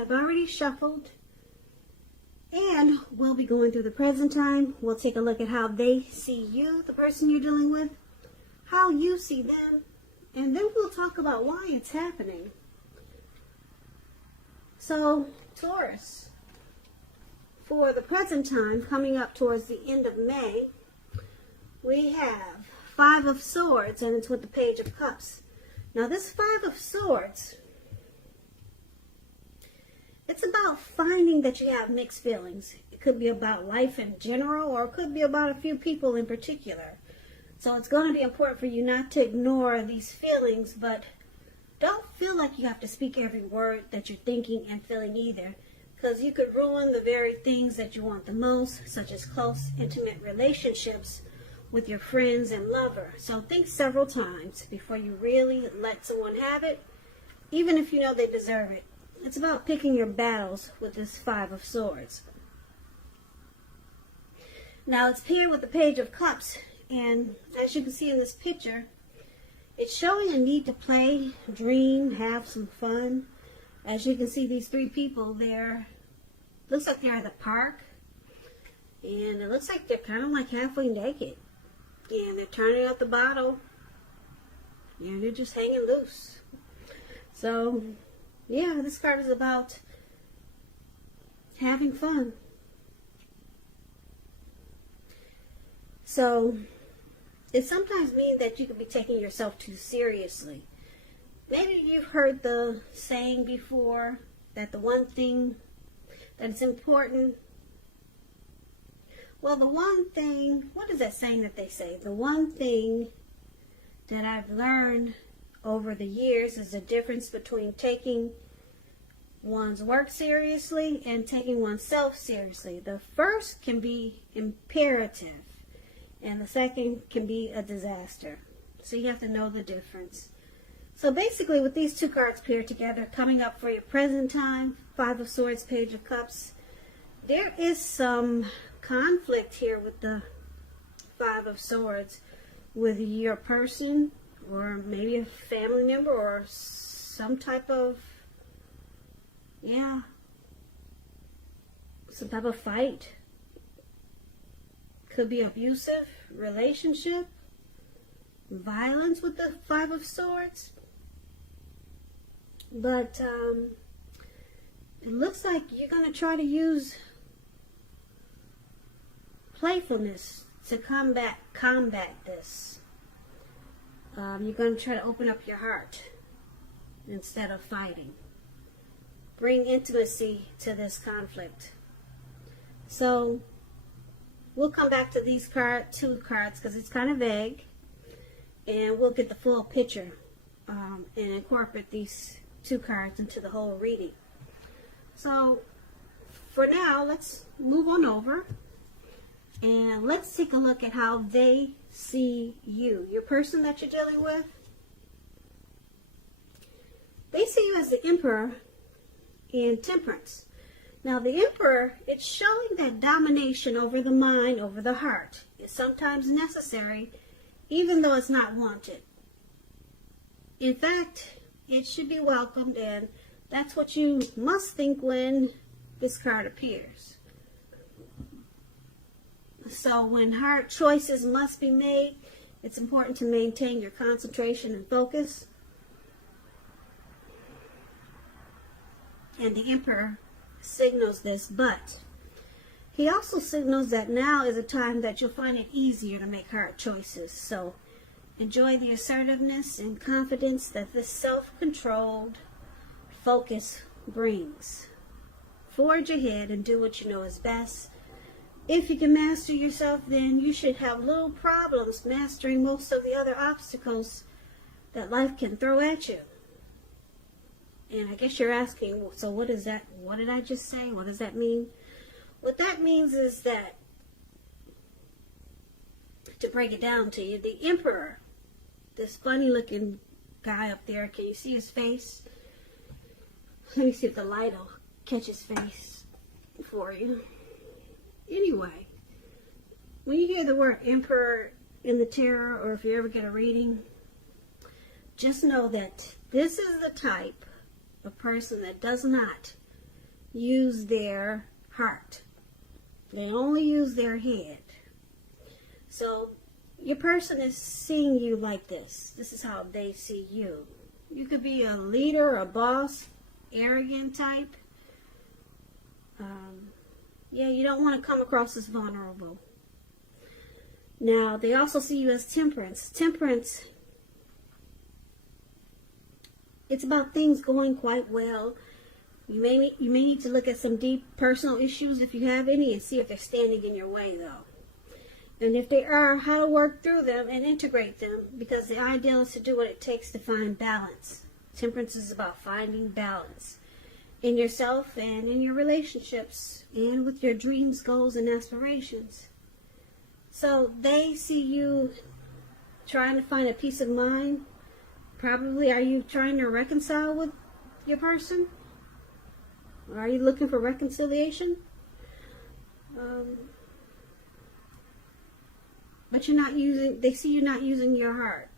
I've already shuffled, and we'll be going through the present time. We'll take a look at how they see you, the person you're dealing with, how you see them, and then we'll talk about why it's happening. So, Taurus, for the present time, coming up towards the end of May, we have Five of Swords, and it's with the Page of Cups. Now, this Five of Swords, it's about finding that you have mixed feelings. It could be about life in general, or it could be about a few people in particular. So it's going to be important for you not to ignore these feelings, but don't feel like you have to speak every word that you're thinking and feeling either, because you could ruin the very things that you want the most, such as close, intimate relationships with your friends and lover. So think several times before you really let someone have it, even if you know they deserve it. It's about picking your battles with this Five of Swords. Now it's paired with the Page of Cups, and as you can see in this picture, it's showing a need to play, dream, have some fun. As you can see, these three people there, looks like they're at the park, and it looks like they're kind of like halfway naked, and they're turning out the bottle, and they're just hanging loose. So yeah, this card is about having fun. So it sometimes means that you could be taking yourself too seriously. Maybe you've heard the saying before that the one thing that is important, well, the one thing, what is that saying that they say? The one thing that I've learned over the years is the difference between taking one's work seriously and taking oneself seriously. The first can be imperative, and the second can be a disaster. So you have to know the difference. So basically, with these two cards paired together, coming up for your present time, Five of Swords, Page of Cups, there is some conflict here with the Five of Swords with your person, or maybe a family member, or some type of, some type of fight. Could be abusive relationship, violence with the Five of Swords. But it looks like you're going to try to use playfulness to combat this. You're going to try to open up your heart instead of fighting. Bring intimacy to this conflict. So we'll come back to these two cards because it's kind of vague, and we'll get the full picture and incorporate these two cards into the whole reading. So for now, let's move on over and let's take a look at how they see you. Your person that you're dealing with, they see you as the Emperor in Temperance. Now the Emperor, it's showing that domination over the mind, over the heart, is sometimes necessary, even though it's not wanted. In fact, it should be welcomed, and that's what you must think when this card appears. So when hard choices must be made, it's important to maintain your concentration and focus. And the Emperor signals this, but he also signals that now is a time that you'll find it easier to make hard choices. So enjoy the assertiveness and confidence that this self-controlled focus brings. Forge ahead and do what you know is best. If you can master yourself, then you should have little problems mastering most of the other obstacles that life can throw at you. And I guess you're asking, so what is that? What did I just say? What does that mean? What that means is that, to break it down to you, the Emperor, this funny looking guy up there, can you see his face? Let me see if the light will catch his face for you. Anyway, when you hear the word Emperor in the tarot, or if you ever get a reading, just know that this is the type of person that does not use their heart. They only use their head. So your person is seeing you like this. This is how they see you. You could be a leader, a boss, arrogant type. Yeah, you don't want to come across as vulnerable. Now, they also see you as temperance. Temperance, it's about things going quite well. You may need to look at some deep personal issues if you have any and see if they're standing in your way, though. And if they are, how to work through them and integrate them, because the ideal is to do what it takes to find balance. Temperance is about finding balance in yourself and in your relationships and with your dreams, goals, and aspirations. So they see you trying to find a peace of mind. Probably, are you trying to reconcile with your person? Or are you looking for reconciliation? But you're not using, they see you not using your heart.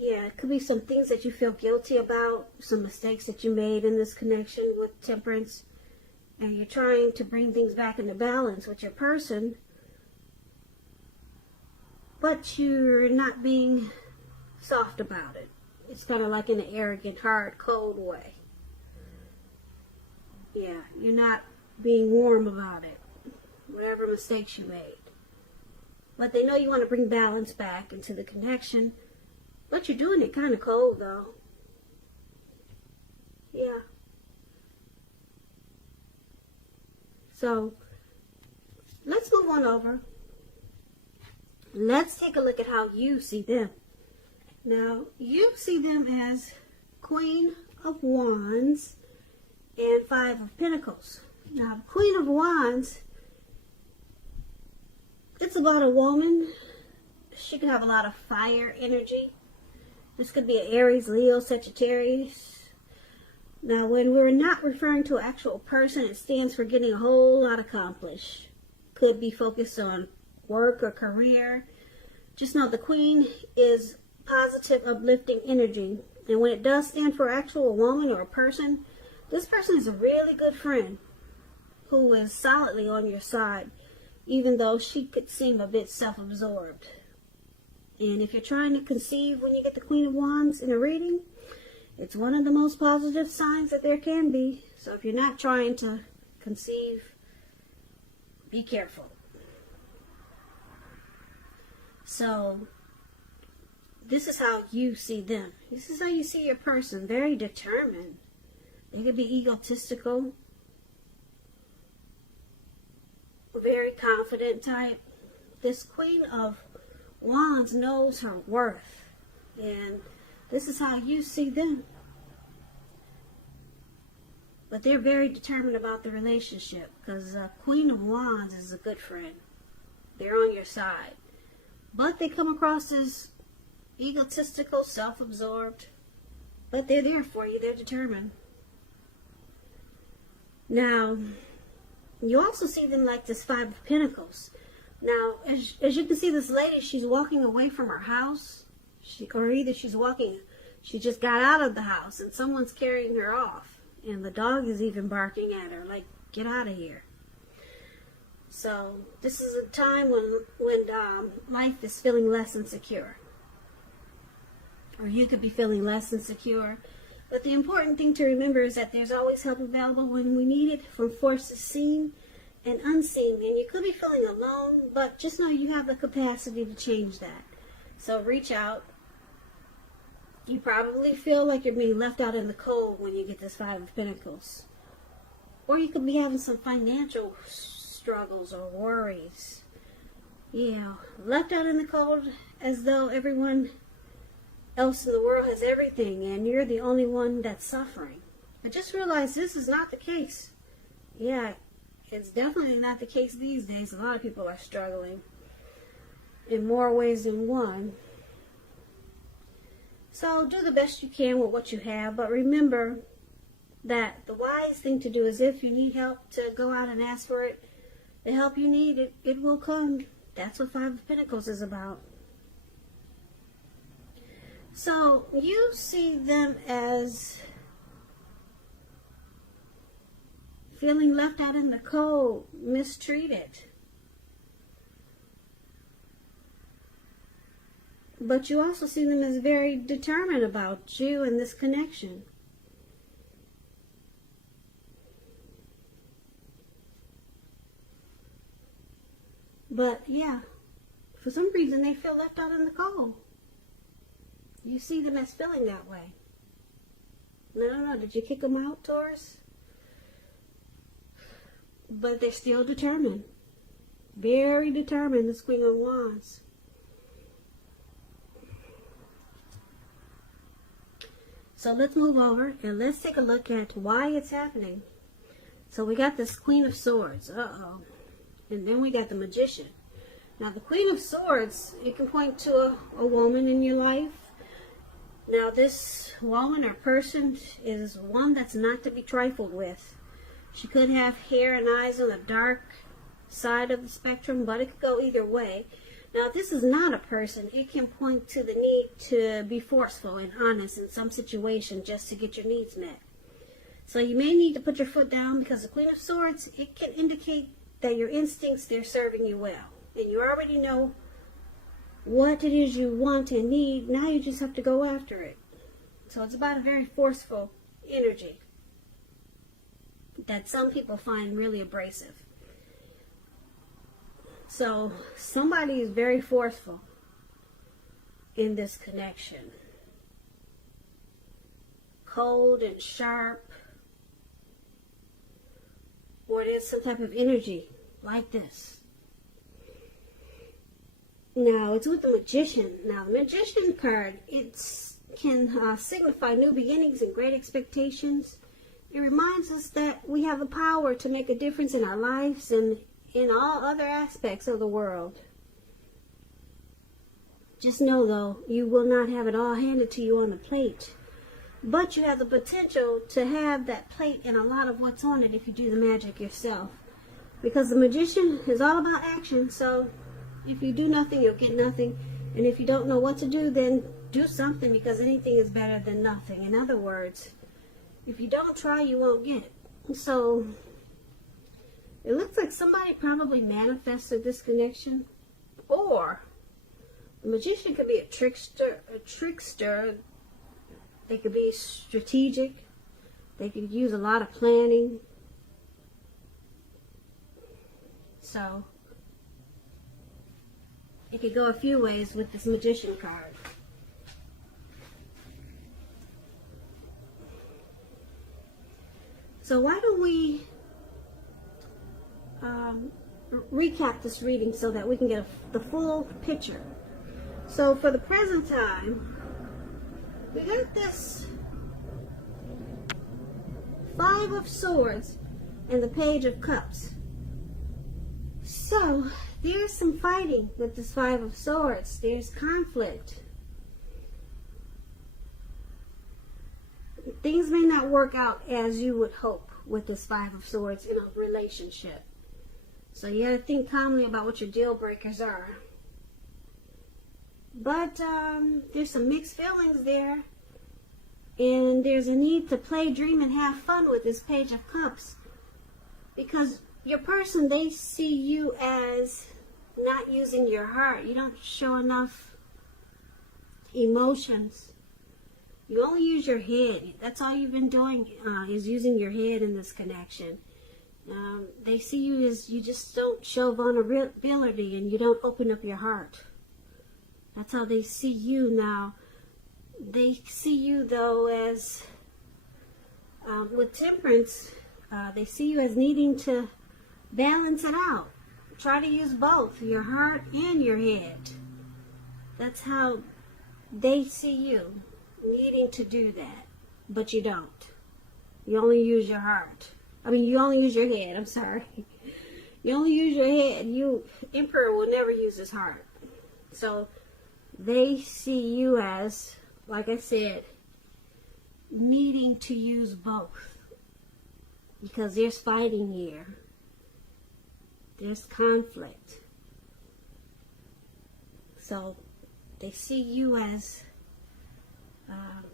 Yeah, it could be some things that you feel guilty about, some mistakes that you made in this connection with temperance, and you're trying to bring things back into balance with your person, but you're not being soft about it. It's kind of like in an arrogant, hard, cold way. Yeah, you're not being warm about it, whatever mistakes you made. But they know you want to bring balance back into the connection, but you're doing it kind of cold, though. Yeah. So, let's move on over. Let's take a look at how you see them. Now, you see them as Queen of Wands and Five of Pentacles. Now, Queen of Wands, it's about a woman. She can have a lot of fire energy. This could be an Aries, Leo, Sagittarius. Now, when we're not referring to an actual person, it stands for getting a whole lot accomplished. Could be focused on work or career. Just know the Queen is positive, uplifting energy. And when it does stand for an actual woman or a person, this person is a really good friend who is solidly on your side, even though she could seem a bit self-absorbed. And if you're trying to conceive when you get the Queen of Wands in a reading, it's one of the most positive signs that there can be. So if you're not trying to conceive, be careful. So this is how you see them. This is how you see your person. Very determined. They could be egotistical, very confident type. This Queen of Wands knows her worth, and this is how you see them. But they're very determined about the relationship, because Queen of Wands is a good friend. They're on your side, but they come across as egotistical, self-absorbed, but they're there for you. They're determined. Now, you also see them like this Five of Pentacles. Now, as you can see, this lady, she's walking away from her house. She just got out of the house and someone's carrying her off. And the dog is even barking at her, like, get out of here. So, this is a time when life is feeling less insecure. Or you could be feeling less insecure. But the important thing to remember is that there's always help available when we need it, from forces seen and unseen. And you could be feeling alone, but just know you have the capacity to change that. So reach out. You probably feel like you're being left out in the cold when you get this Five of Pentacles. Or you could be having some financial struggles or worries. Yeah, left out in the cold as though everyone else in the world has everything and you're the only one that's suffering. But just realize this is not the case. Yeah, it's definitely not the case these days. A lot of people are struggling in more ways than one. So do the best you can with what you have, but remember that the wise thing to do is, if you need help, to go out and ask for it. The help you need, it will come. That's what Five of Pentacles is about. So you see them as feeling left out in the cold, mistreated. But you also see them as very determined about you and this connection. But yeah, for some reason they feel left out in the cold. You see them as feeling that way. No. Did you kick them out, Taurus? But they're still determined. Very determined, this Queen of Wands. So let's move over and let's take a look at why it's happening. So we got this Queen of Swords. Uh-oh. And then we got the Magician. Now the Queen of Swords, it can point to a woman in your life. Now this woman or person is one that's not to be trifled with. She could have hair and eyes on the dark side of the spectrum, but it could go either way. Now if this is not a person, it can point to the need to be forceful and honest in some situation just to get your needs met. So you may need to put your foot down, because the Queen of Swords, it can indicate that your instincts, they're serving you well. And you already know what it is you want and need. Now you just have to go after it. So it's about a very forceful energy that some people find really abrasive. So somebody is very forceful in this connection. Cold and sharp. Or there's some type of energy like this. Now, it's with the Magician. Now, the Magician card, it can signify new beginnings and great expectations. It reminds us that we have the power to make a difference in our lives and in all other aspects of the world. Just know, though, you will not have it all handed to you on a plate. But you have the potential to have that plate and a lot of what's on it if you do the magic yourself. Because the Magician is all about action, so if you do nothing, you'll get nothing. And if you don't know what to do, then do something, because anything is better than nothing. In other words, if you don't try, you won't get it. So it looks like somebody probably manifested this connection. Or the Magician could be a trickster. They could be strategic. They could use a lot of planning. So it could go a few ways with this Magician card. So why don't we recap this reading so that we can get the full picture. So for the present time, we got this Five of Swords and the Page of Cups. So there's some fighting with this Five of Swords. There's conflict. Things may not work out as you would hope with this Five of Swords in a relationship. So you got to think calmly about what your deal breakers are. But there's some mixed feelings there. And there's a need to play, dream, and have fun with this Page of Cups. Because your person, they see you as not using your heart. You don't show enough emotions. You only use your head. That's all you've been doing, is using your head in this connection. They see you as you just don't show vulnerability and you don't open up your heart. That's how they see you now. They see you, though, as, with Temperance, they see you as needing to balance it out. Try to use both, your heart and your head. That's how they see you, needing to do that. But you don't. You only use your heart. You only use your head. I'm sorry. You only use your head. Emperor will never use his heart. So they see you as, like I said, needing to use both. Because there's fighting here. There's conflict. So they see you as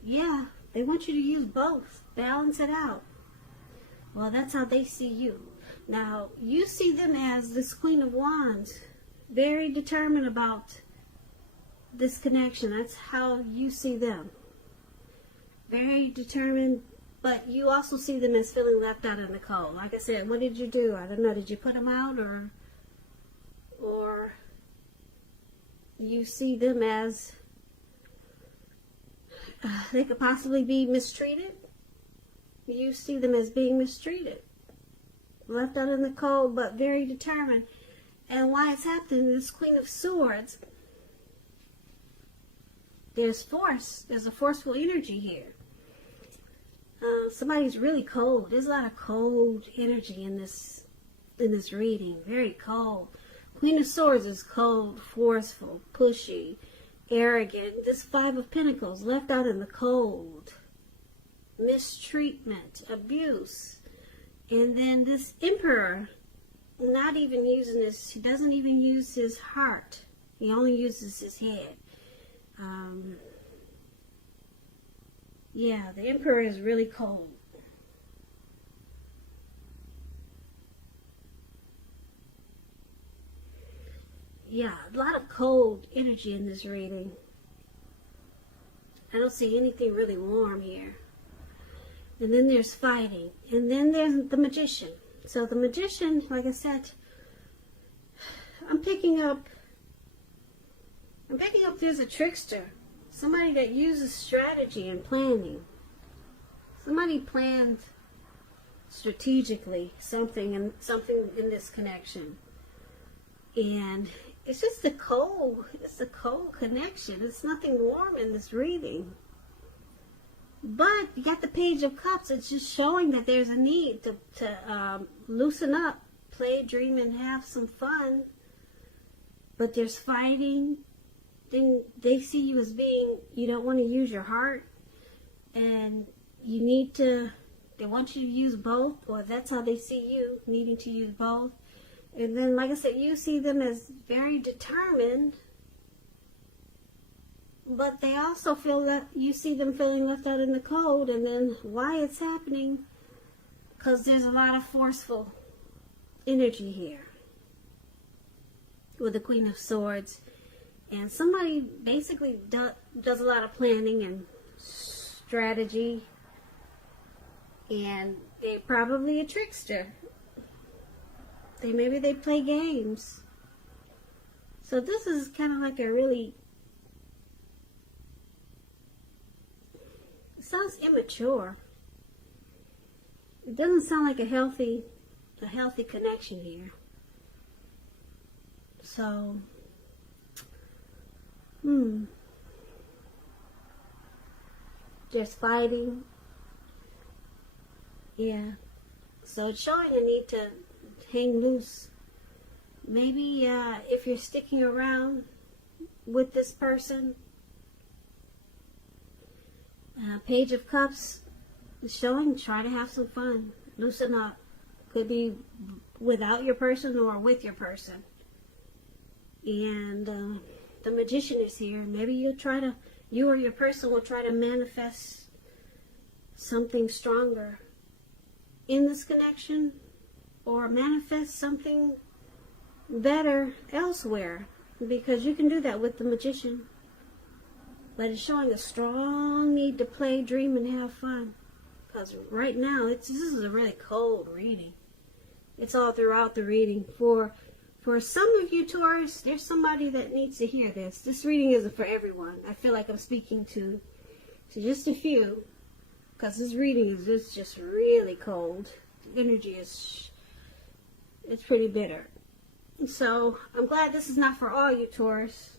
Yeah, they want you to use both. Balance it out. Well, that's how they see you. Now, you see them as this Queen of Wands. Very determined about this connection. That's how you see them. Very determined, but you also see them as feeling left out in the cold. Like I said, what did you do? I don't know. Did you put them out, or you see them as they could possibly be mistreated? You see them as being mistreated. Left out in the cold, but very determined. And why it's happening, this Queen of Swords, there's force. There's a forceful energy here. Somebody's really cold. There's a lot of cold energy in this reading. Very cold. Queen of Swords is cold, forceful, pushy, arrogant. This Five of Pentacles, left out in the cold. Mistreatment, abuse. And then this Emperor, not even using his, he doesn't even use his heart. He only uses his head. Yeah, the Emperor is really cold. Yeah, a lot of cold energy in this reading. I don't see anything really warm here. And then there's fighting. And then there's the Magician. So the Magician, like I said, I'm picking up there's a trickster. Somebody that uses strategy and planning. Somebody planned strategically something in this connection. And it's just it's a cold connection. It's nothing warm in this reading. But you got the Page of Cups. It's just showing that there's a need to loosen up, play, dream, and have some fun. But there's fighting. Then they see you as being, you don't want to use your heart. And you need to, they want you to use both. Or that's how they see you, needing to use both. And then, like I said, you see them as very determined. But they also feel that you see them feeling left out in the cold. And then why it's happening? Because there's a lot of forceful energy here with the Queen of Swords. And somebody basically does a lot of planning and strategy. And they're probably a trickster. Maybe they play games. So this is kind of like a really, it sounds immature. It doesn't sound like a healthy connection here. So, just fighting. Yeah. So it's showing a need to hang loose. Maybe if you're sticking around with this person, Page of Cups is showing, try to have some fun, loosen up. Could be without your person or with your person. And the Magician is here. Maybe you or your person will try to manifest something stronger in this connection, or manifest something better elsewhere, because you can do that with the Magician. But it's showing a strong need to play, dream, and have fun. Because right now, this is a really cold reading. It's all throughout the reading. For some of you Taurus, there's somebody that needs to hear this. This reading isn't for everyone. I feel like I'm speaking to just a few. Because this reading is just really cold. The energy it's pretty bitter. So I'm glad this is not for all you Taurus.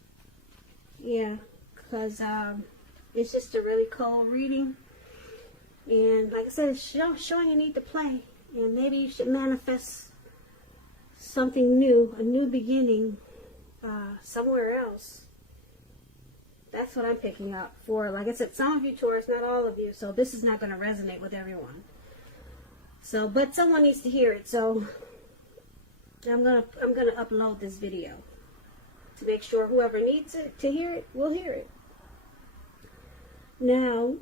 Yeah, because it's just a really cold reading. And like I said, it's showing a need to play. And maybe you should manifest something new, a new beginning somewhere else. That's what I'm picking up for. Like I said, some of you Taurus, not all of you. So this is not going to resonate with everyone. So, but someone needs to hear it. So I'm gonna upload this video to make sure whoever needs it to hear it will hear it. Now,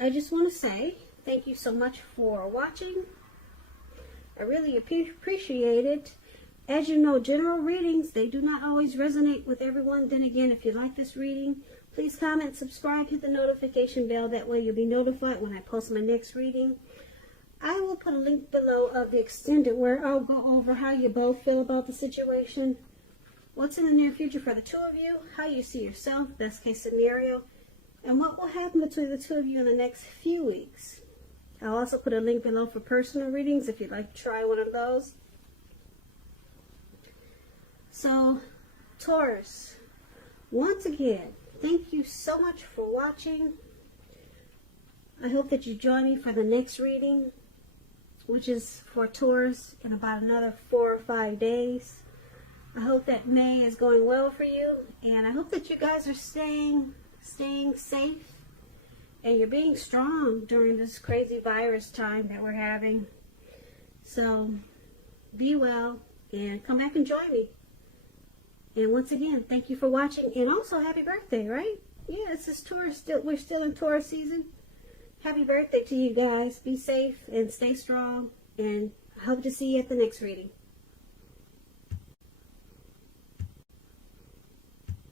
I just want to say thank you so much for watching. I really appreciate it. As you know, general readings, they do not always resonate with everyone. Then again, if you like this reading, please comment, subscribe, hit the notification bell. That way you'll be notified when I post my next reading. I will put a link below of the extended where I'll go over how you both feel about the situation, what's in the near future for the two of you, how you see yourself, best case scenario, and what will happen between the two of you in the next few weeks. I'll also put a link below for personal readings if you'd like to try one of those. So, Taurus, once again, thank you so much for watching. I hope that you join me for the next reading, which is for Taurus in about another 4 or 5 days. I hope that May is going well for you, and I hope that you guys are staying safe and you're being strong during this crazy virus time that we're having. So, be well and come back and join me. And once again, thank you for watching, and also happy birthday, right? Yeah, this is Taurus. We're still in Taurus season. Happy birthday to you guys. Be safe and stay strong, and I hope to see you at the next reading.